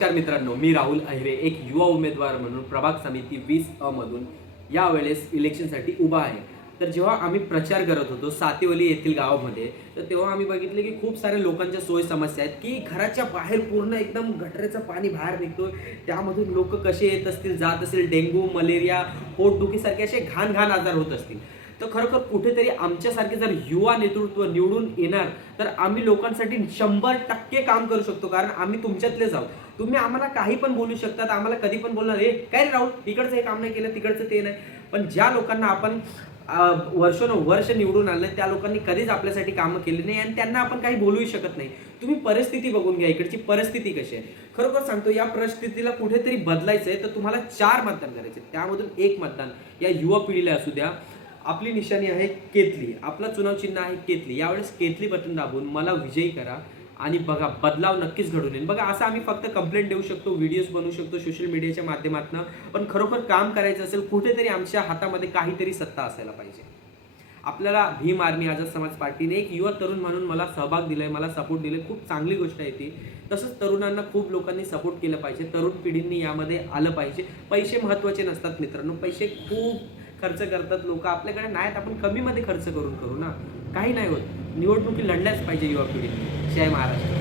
नमस्कार मित्रांनो, मी राहुल अहिरे एक युवा उमेदवार म्हणून प्रभाग समिती 20 मधून यावेळेस इलेक्शनसाठी उभा आहे. तर जेव्हा आम्ही प्रचार करत होतो सातेवली येथील गावामध्ये, तर तेव्हा आम्ही बघितले की खूप साऱ्या लोकांच्या सोयी समस्या आहेत की घराच्या बाहेर पूर्ण एकदम गटाराचं पाणी बाहेर निघतोय. त्यामधून लोक कसे येत असतील, जात असतील, डेंग्यू, मलेरिया, पोटदुखीसारखे असे घाण घाण आजार होत असतील. तर खरोखर कुठेतरी आमच्यासारखे जर युवा नेतृत्व निवडून येणार तर आम्ही लोकांसाठी 100% काम करू शकतो. कारण आम्ही तुमच्यातलेच आहोत. तुम्ही आम्हाला काही पण बोलू शकतात, आम्हाला कधी पण बोलणार, "ए काय रे राहुल, इकडचं हे काम नाही केलं, तिकडचं ते नाही." पण ज्या लोकांना आपण वर्षानुवर्ष निवडून आणलं त्या लोकांनी कधीच आपल्यासाठी कामं केली नाही आणि त्यांना आपण काही बोलूही शकत नाही. तुम्ही परिस्थिती बघून घ्या, इकडची परिस्थिती कशी आहे. खरोखर सांगतो, या परिस्थितीला कुठेतरी बदलायचं आहे तर तुम्हाला 4 मतदान करायचे. त्यामधून 1 मतदान या युवा पिढीला असू द्या. आपली निशाणी आहे केतली, आपलं चुनाव चिन्ह आहे केतली. यावेळेस केतली बटन दाबून मला विजयी करा आणि बघा बदलाव नक्कीच घडून येईल. बघा, असं आम्ही फक्त कंप्लेंट देऊ शकतो, व्हिडिओज बनवू शकतो सोशल मीडियाच्या माध्यमातून, पण खरोखर काम करायचं असेल कुठेतरी आमच्या हातामध्ये काहीतरी सत्ता असायला पाहिजे. आपल्याला भीम आर्मी आझाद समाज पार्टीने एक युवा तरुण म्हणून मला सहभाग दिलाय, मला सपोर्ट दिलाय, खूप चांगली गोष्ट आहे ती. तसंच तरुणांना खूप लोकांनी सपोर्ट केलं पाहिजे, तरुण पिढींनी यामध्ये आलं पाहिजे. पैसे महत्त्वाचे नसतात मित्रांनो, पैसे खूप खर्च करतात लोक, आपल्याकडे नाहीत, आपण कमीमध्ये खर्च करू ना, काही नाही होत. निवडणुकी लढल्याच पाहिजे युवा पिढीने. जय महाराष्ट्र.